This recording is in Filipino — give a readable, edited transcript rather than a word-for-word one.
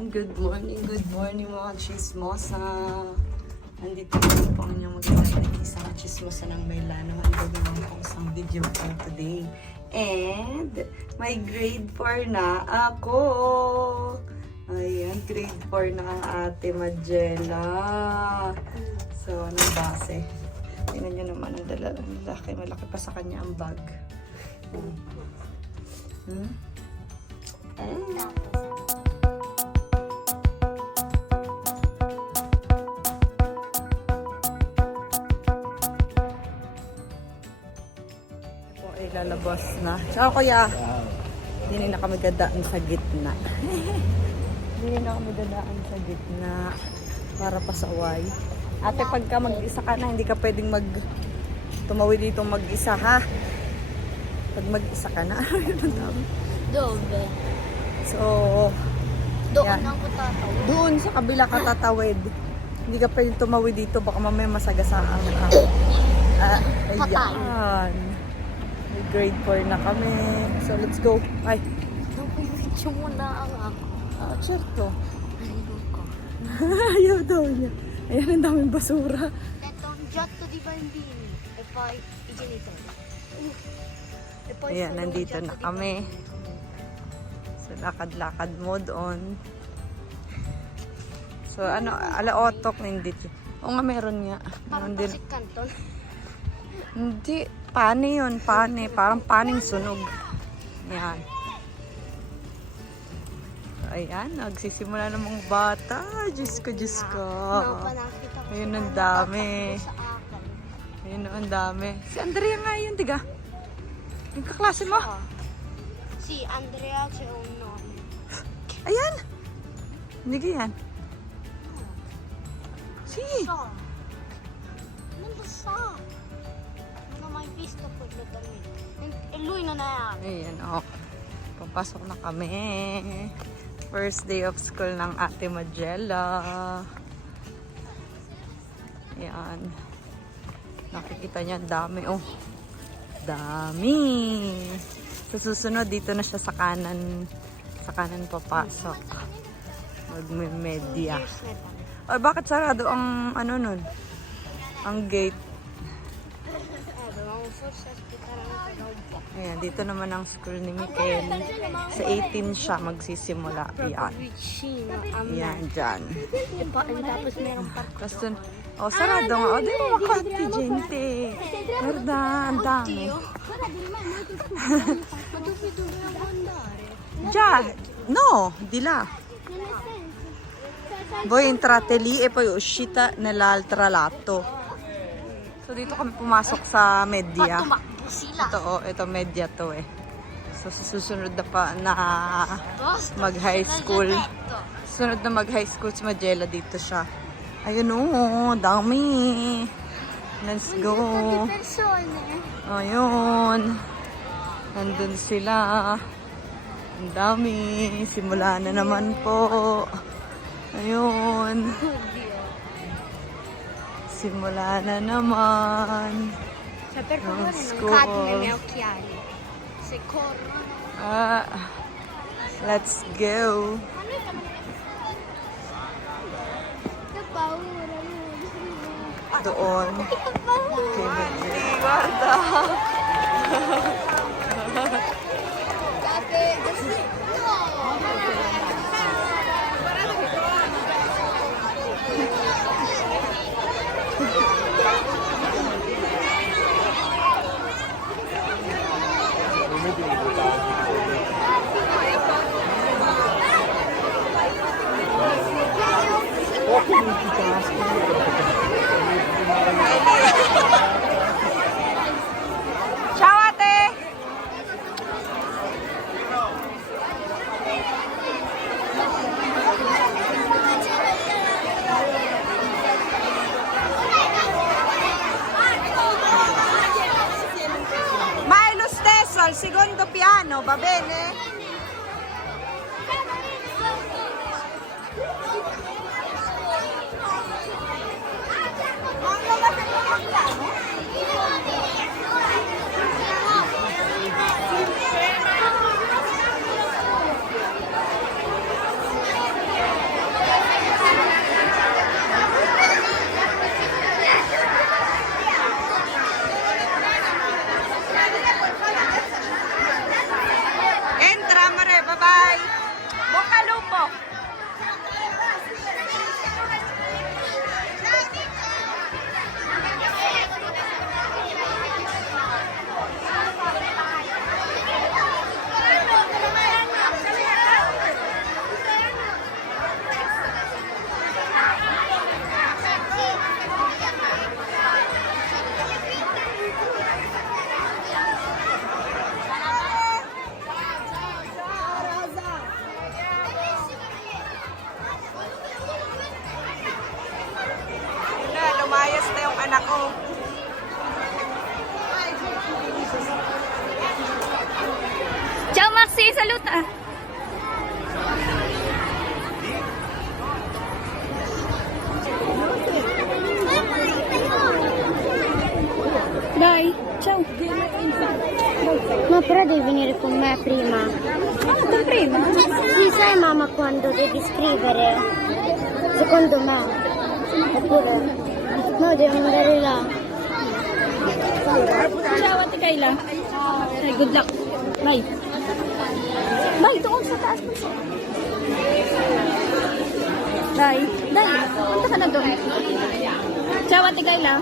Good morning mga chismosa. Nandito po ang inyong magandang isang chismosa ng Maylano. Gagawin ko isang video for today. And may grade 4 na ako. Ayan, grade 4 na ang ate Magella. So, anong base? Tingnan nyo naman ang lalaki. Malaki pa sa kanya ang bag. Lalabas na. Tsaka kuya, hindi na kami dadaan sa gitna. Hindi na kami dadaan sa gitna para pasaway. Ate, pagka mag-isa ka na, hindi ka pwedeng tumawid dito mag-isa, ha? Pag mag-isa ka na. Dobe. So, Doon yan. ang tatawid. Doon sa kabila ka tatawid. Hindi ka pwedeng tumawid dito, baka mamaya masagasaan ka. Patay. Ayan. May grade 4 na kami. So, let's go. Ay. Nagbibidyo muna ang ako. Certo. Ayoko. Ayaw daw niya. Ayan, ang daming basura. Detto un giotto di bambini. E poi i genitori. E poi Ayan, solo un nandito giotto na di kami. bambini. So, lakad-lakad mode on. So, ano, alaotok na hindi. Oo nga, meron nga. Parang Meron din. Pasig Canton. Hindi, pane yun, pane. Parang paning sunog. Ayan. So, ayan, nagsisimula ng mga bata. Diyos ko, Diyos ko. Nakakita ko Ayun, sila ang dami. natatakbo sa akin. Ayun, ang dami. Si Andrea nga yun, diga. Yung kaklase mo. Oo. Si Andrea c'è un nome. Ayan. Hindi ka yan. Si. So, non lo so. Non ho mai visto quello da me. E lui non è Alex. Ayan, oh. Papasok na kami. First day of school ng ate Magella. Ayan. Nakikita niya, dami, oh. Dami. Sa susunod, dito na siya sa kanan. Sa kanan papasok. Magme-media. Years na lang. Ay, bakit sarado ang, ano nun? Ang gate. Dovevamo forse aspettare ancora un po'. Ayan, dito naman ang school ni Mikel. Sa 18 siya magsisimula. Ayan. Vicino a me. Ayan, dyan. E poi tapos meron pa. Tapos dun, oh, sarado nga. Oh, di ba makanti, gente? Merda, ang dami. Ma dove dobbiamo andare? Già, no, di là. Voi entrate lì e poi uscita nell'altro lato. So, dito kami pumasok sa media. Tumakbo sila. Ito media to eh. So, sa susunod na pa na Basta. mag-high school. Sunod na mag-high school si Magella, dito siya. Ayun oh, dami. Let's go. Persone. Ayun. Nandun sila. Ang dami. Simula na naman po. Ayun. Oddio. Simula na naman. Cioè, per favore School. non cadi nei miei occhiali. Se corrono. Let's go. Che paura lui. Doon. Che paura. Kay Magella. Guarda. Ciao ate! Ma è lo stesso al secondo piano, va bene? anak ko. Ciao, Maxi. Salute ah. Dai, ciao. Ma però devi venire con me prima. Ah, con prima? Sì, sai mamma quando devi scrivere? Secondo me. Oppure... No, devo andare là. Ciao, Ate Kayla. Ay, good luck. Bye. Bye, doon sa taas mo siya. Bye. Bye. Punta ka na doon. Ciao, Ate Kayla.